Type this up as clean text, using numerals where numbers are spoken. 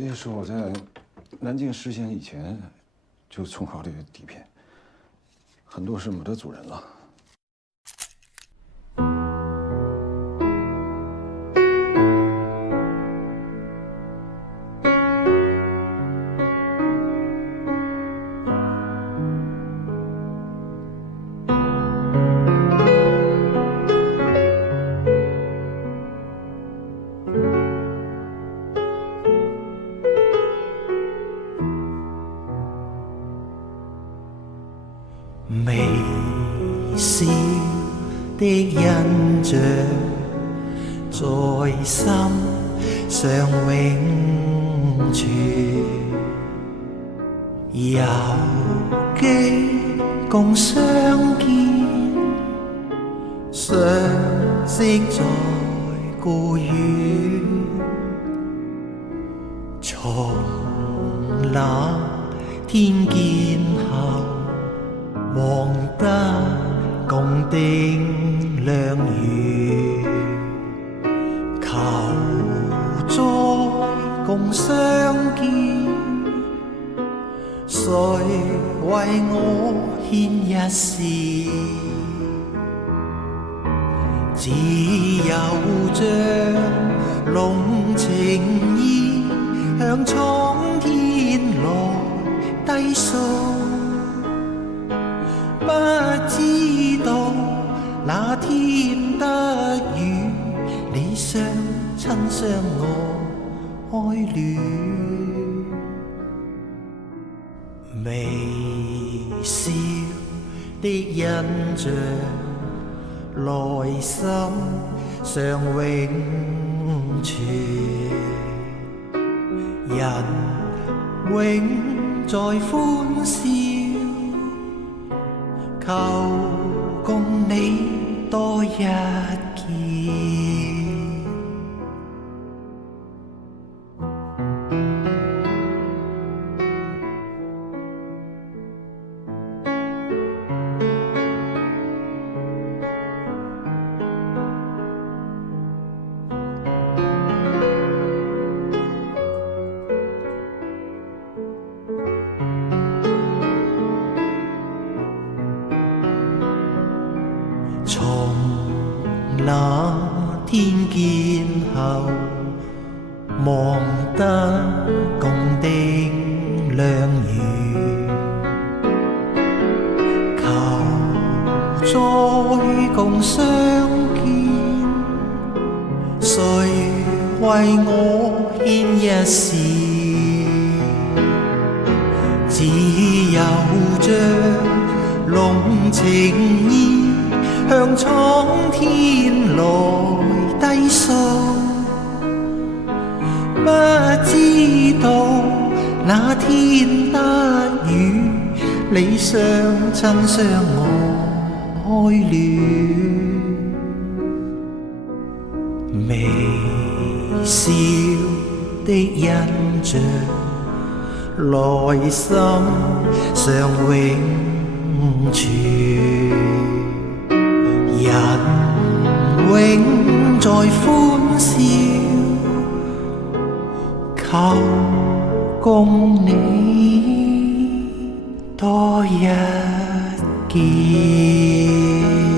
这些是我在南京实现以前就存好的底片，很多是没得主人了。微笑的印象在心上永存，有機共相見，相識在故園，從那天見後望得共定良緣，求再共相見，誰為我牽一線？只有將濃情意向蒼天來低訴，不知道那天得與你相親相愛愛戀，微笑的印象內心上永存，人永在歡笑，求共你多一見。從那天見後望得共定良緣，求再共相見，誰為我牽一線？只有將濃情意向蒼天來低訴，不知道那天得與你相親相愛戀，微笑的印象內心上永存，人永在歡笑，求共你多一見。